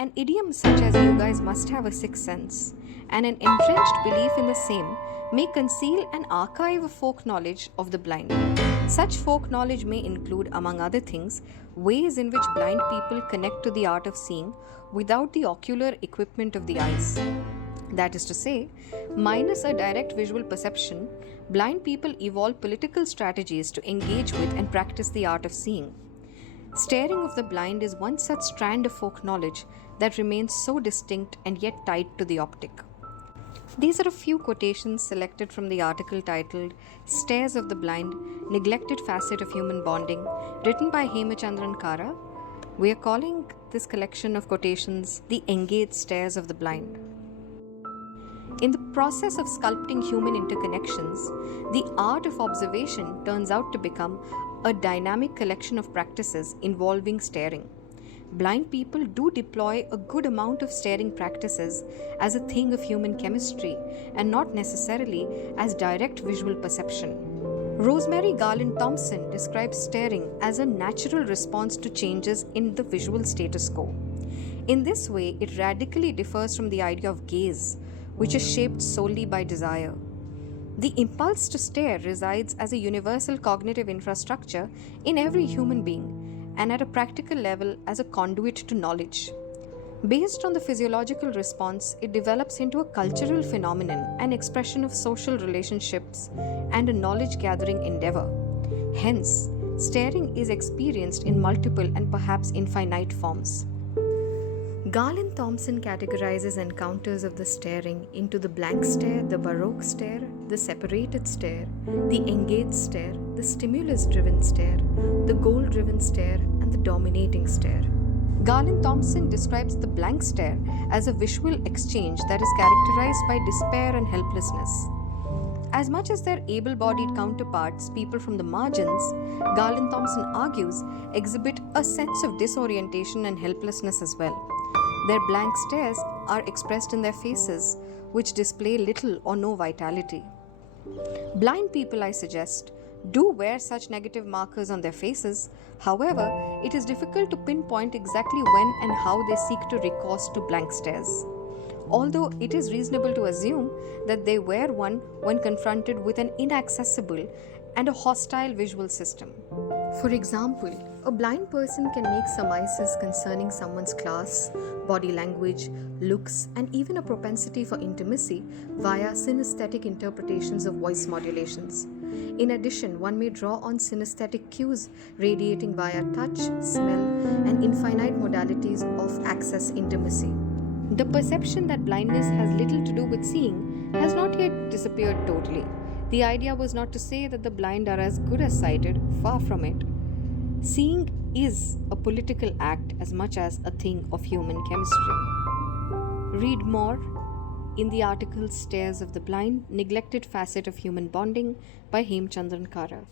An idiom such as "you guys must have a sixth sense" and an entrenched belief in the same may conceal an archive of folk knowledge of the blind. Such folk knowledge may include, among other things, ways in which blind people connect to the art of seeing without the ocular equipment of the eyes. That is to say, minus a direct visual perception, blind people evolve political strategies to engage with and practice the art of seeing. Staring of the blind is one such strand of folk knowledge that remains so distinct and yet tied to the optic. These are a few quotations selected from the article titled "Stares of the Blind, Neglected Facet of Human Bonding," written by Hemachandran Karah. We are calling this collection of quotations "The Engaged Stares of the Blind." In the process of sculpting human interconnections, the art of observation turns out to become a dynamic collection of practices involving staring. Blind people do deploy a good amount of staring practices as a thing of human chemistry and not necessarily as direct visual perception. Rosemary Garland Thompson describes staring as a natural response to changes in the visual status quo. In this way, it radically differs from the idea of gaze, which is shaped solely by desire. The impulse to stare resides as a universal cognitive infrastructure in every human being, and at a practical level as a conduit to knowledge. Based on the physiological response, it develops into a cultural phenomenon, an expression of social relationships, and a knowledge-gathering endeavor. Hence, staring is experienced in multiple and perhaps infinite forms. Garland Thompson categorizes encounters of the staring into the blank stare, the baroque stare, the separated stare, the engaged stare, the stimulus-driven stare, the goal-driven stare, and the dominating stare. Garland Thompson describes the blank stare as a visual exchange that is characterized by despair and helplessness. As much as their able-bodied counterparts, people from the margins, Garland Thompson argues, exhibit a sense of disorientation and helplessness as well. Their blank stares are expressed in their faces, which display little or no vitality. Blind people, I suggest, do wear such negative markers on their faces. However, it is difficult to pinpoint exactly when and how they seek to recourse to blank stares, although it is reasonable to assume that they wear one when confronted with an inaccessible and a hostile visual system. For example, a blind person can make surmises concerning someone's class, body language, looks, and even a propensity for intimacy via synesthetic interpretations of voice modulations. In addition, one may draw on synesthetic cues radiating via touch, smell, and infinite modalities of access intimacy. The perception that blindness has little to do with seeing has not yet disappeared totally. The idea was not to say that the blind are as good as sighted, far from it. Seeing is a political act as much as a thing of human chemistry. Read more in the article "Stares of the Blind, Neglected Facet of Human Bonding" by Hemachandran Karah.